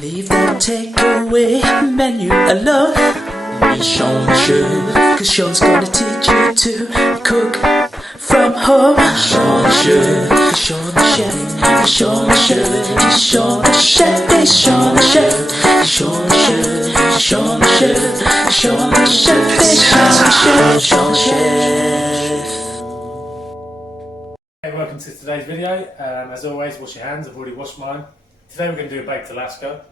Leave the takeaway menu alone. Meet Sean Show, cause Sean's gonna teach you to cook from home. Sean Show, Sean the chef, Sean the chef, Sean the chef, Sean the chef, Sean the chef, Sean the chef, Sean the chef, Sean the chef, Sean the chef. Hey, welcome to today's video. As always, wash your hands. I've already washed mine. Today we're going to do a baked Alaska.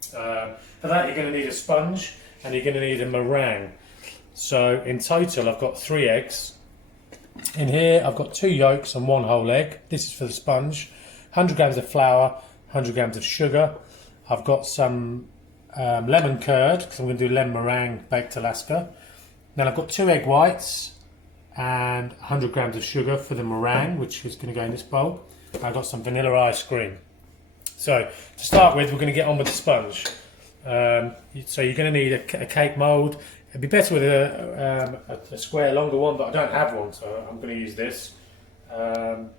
For that you're going to need a sponge and you're going to need a meringue. So in total I've got 3 eggs. In here I've got 2 yolks and 1 whole egg. This is for the sponge. 100 grams of flour, 100 grams of sugar. I've got some lemon curd because I'm going to do lemon meringue baked Alaska. Then I've got 2 egg whites and 100 grams of sugar for the meringue, which is going to go in this bowl. I've got some vanilla ice cream. So to start with, we're going to get on with the sponge. So you're going to need a cake mould. It'd be better with a square, longer one, but I don't have one, so I'm going to use this. So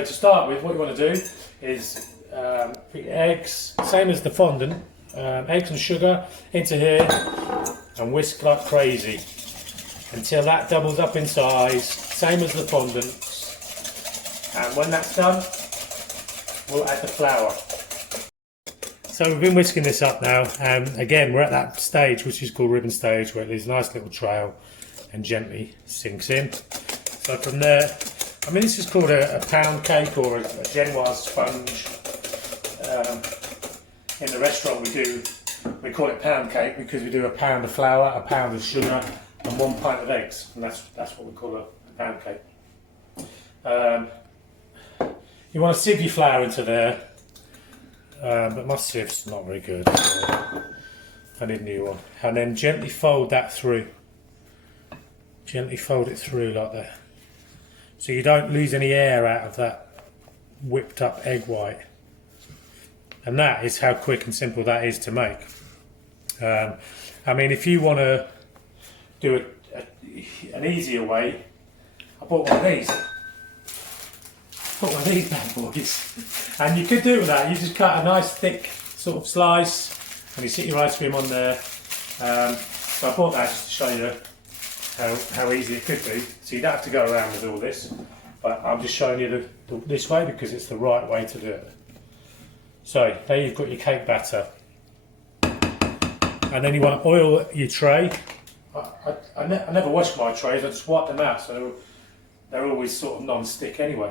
to start with, what you want to do is put your eggs, same as the fondant, eggs and sugar into here and whisk like crazy until that doubles up in size, same as the fondant. And when that's done, we'll add the flour. So we've been whisking this up now, and again we're at that stage which is called ribbon stage, where it leaves a nice little trail and gently sinks in. So from there, I mean, this is called a pound cake or a genoise sponge. In the restaurant we call it pound cake because we do a pound of flour, a pound of sugar and 1 pint of eggs, and that's what we call a pound cake. You want to sieve your flour into there, but my sieve's not very good, so I need a new one. And then gently fold that through. Gently fold it through like that, so you don't lose any air out of that whipped up egg white. And that is how quick and simple that is to make. I mean, if you want to do an easier way, I bought one of these. Put one of these bad boys, and you could do with that. You just cut a nice thick sort of slice, and you sit your ice cream on there. So I bought that just to show you how easy it could be. So you don't have to go around with all this, but I'm just showing you this way because it's the right way to do it. So there you've got your cake batter, and then you want to oil your tray. I never wash my trays. I just wipe them out, so they're always sort of non-stick anyway.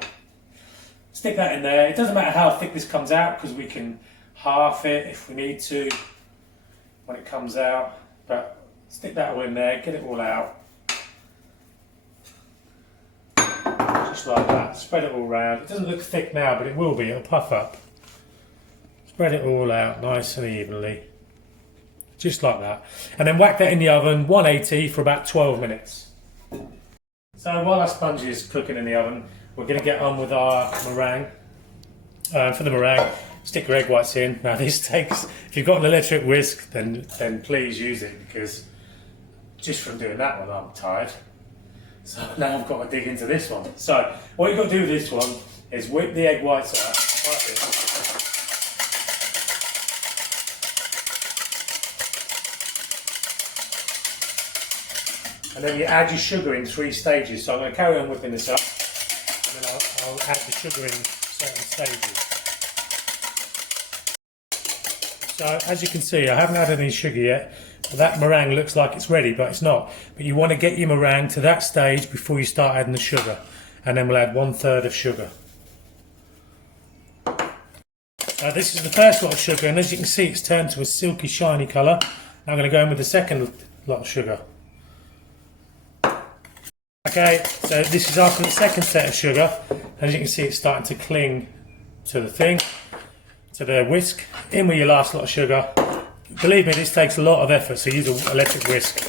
Stick that in there. It doesn't matter how thick this comes out because we can half it if we need to when it comes out, but stick that all in there, get it all out. Just like that. Spread it all around. It doesn't look thick now, but it will be. It'll puff up. Spread it all out nice and evenly. Just like that. And then whack that in the oven, 180 for about 12 minutes. So while our sponge is cooking in the oven, we're going to get on with our meringue. For the meringue, stick your egg whites in. Now this takes, if you've got an electric whisk, then please use it, because just from doing that one I'm tired. So now I've got to dig into this one. So what you've got to do with this one is whip the egg whites out like this. And then you add your sugar in 3 stages. So I'm going to carry on whipping this up, and then I'll add the sugar in certain stages. So as you can see, I haven't added any sugar yet. That meringue looks like it's ready, but it's not. But you want to get your meringue to that stage before you start adding the sugar. And then we'll add 1/3 of sugar. This is the first lot of sugar, and as you can see, it's turned to a silky shiny colour. Now I'm going to go in with the second lot of sugar. Okay, so this is after the second set of sugar. As you can see, it's starting to cling to the thing, to the whisk. In with your last lot of sugar. Believe me, this takes a lot of effort, so use an electric whisk.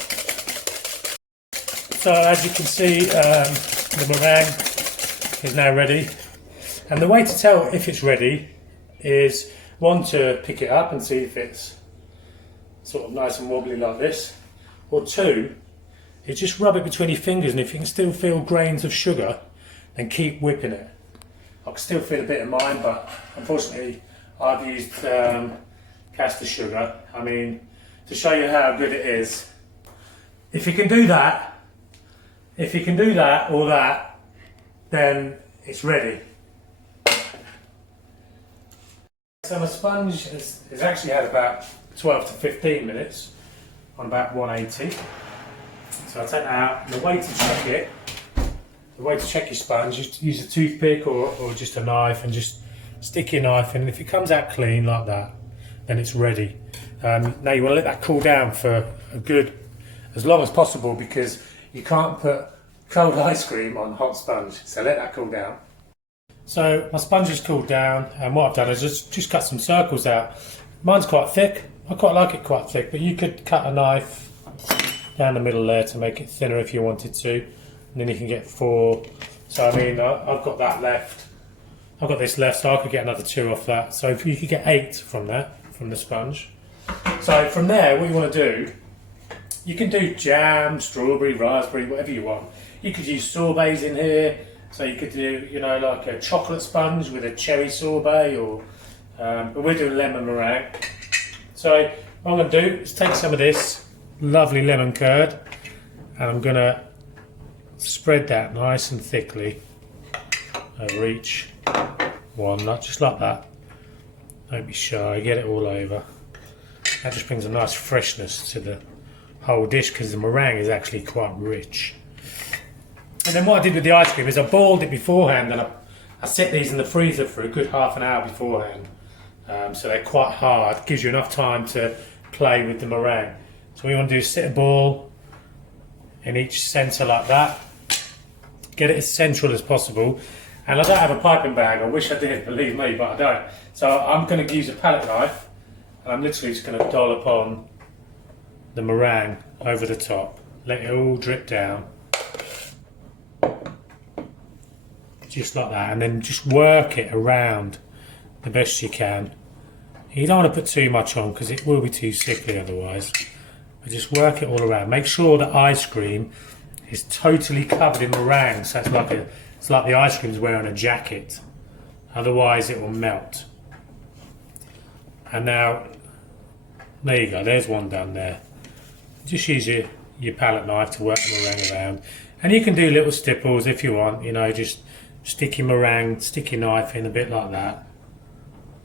So as you can see, the meringue is now ready. And the way to tell if it's ready is, 1, to pick it up and see if it's sort of nice and wobbly like this, or 2, you just rub it between your fingers, and if you can still feel grains of sugar, then keep whipping it. I can still feel a bit of mine, but unfortunately I've used That's the sugar. I mean, to show you how good it is, if you can do that, or that, then it's ready. So my sponge has actually had about 12 to 15 minutes on about 180. So I'll take that out. The way to check it, the way to check your sponge, just use a toothpick or just a knife and just stick your knife in. And if it comes out clean like that, then it's ready. Now you want to let that cool down for a good, as long as possible, because you can't put cold ice cream on hot sponge. So let that cool down. So my sponge has cooled down, and what I've done is just cut some circles out. Mine's quite thick. I quite like it quite thick, but you could cut a knife down the middle there to make it thinner if you wanted to, and then you can get 4. So I mean, I've got that left. I've got this left, so I could get another 2 off that. So if you could get 8 from that, from the sponge. So from there, what you want to do, you can do jam, strawberry, raspberry, whatever you want. You could use sorbets in here. So you could do, you know, like a chocolate sponge with a cherry sorbet, or but we're doing lemon meringue. So what I'm going to do is take some of this lovely lemon curd, and I'm going to spread that nice and thickly over each one, just like that. Don't be shy, get it all over. That just brings a nice freshness to the whole dish, because the meringue is actually quite rich. And then what I did with the ice cream is I boiled it beforehand, and I set these in the freezer for a good half an hour beforehand. So they're quite hard, gives you enough time to play with the meringue. So what you want to do is set a ball in each centre like that. Get it as central as possible. And I don't have a piping bag, I wish I did, believe me, but I don't. So I'm going to use a palette knife, and I'm literally just going to dollop on the meringue over the top. Let it all drip down. Just like that, and then just work it around the best you can. You don't want to put too much on because it will be too sickly otherwise. But just work it all around. Make sure the ice cream is totally covered in meringue, so it's like the ice cream's wearing a jacket. Otherwise it will melt. And now, there you go, there's one done there. Just use your palette knife to work the meringue around. And you can do little stipples if you want, you know, just stick your meringue, stick your knife in a bit like that.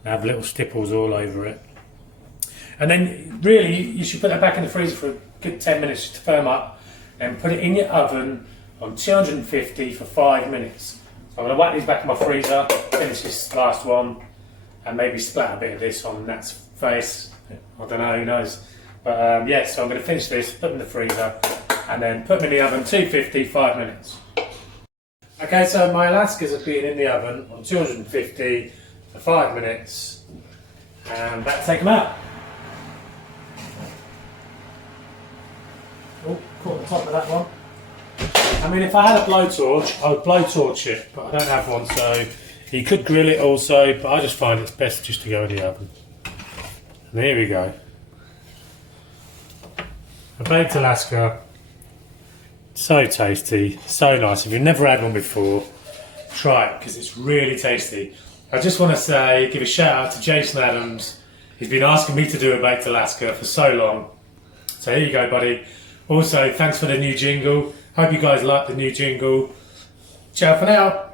Have little stipples all over it. And then really you should put that back in the freezer for a good 10 minutes to firm up, and put it in your oven on 250 for 5 minutes. So I'm going to whack these back in my freezer, finish this last one, and maybe splat a bit of this on Nat's face. I don't know, who knows. But yeah, so I'm going to finish this, put them in the freezer, and then put them in the oven 250, 5 minutes. Okay, so my Alaskas have been in the oven on 250 for 5 minutes, and about to take them out. Oh, caught the top of that one. I mean, if I had a blowtorch, I would blowtorch it, but I don't have one, so you could grill it also, but I just find it's best just to go in the oven. And here we go. A baked Alaska. So tasty, so nice. If you've never had one before, try it, because it's really tasty. I just want to say, give a shout out to Jason Adams. He's been asking me to do a baked Alaska for so long. So here you go, buddy. Also, thanks for the new jingle. Hope you guys like the new jingle. Ciao for now.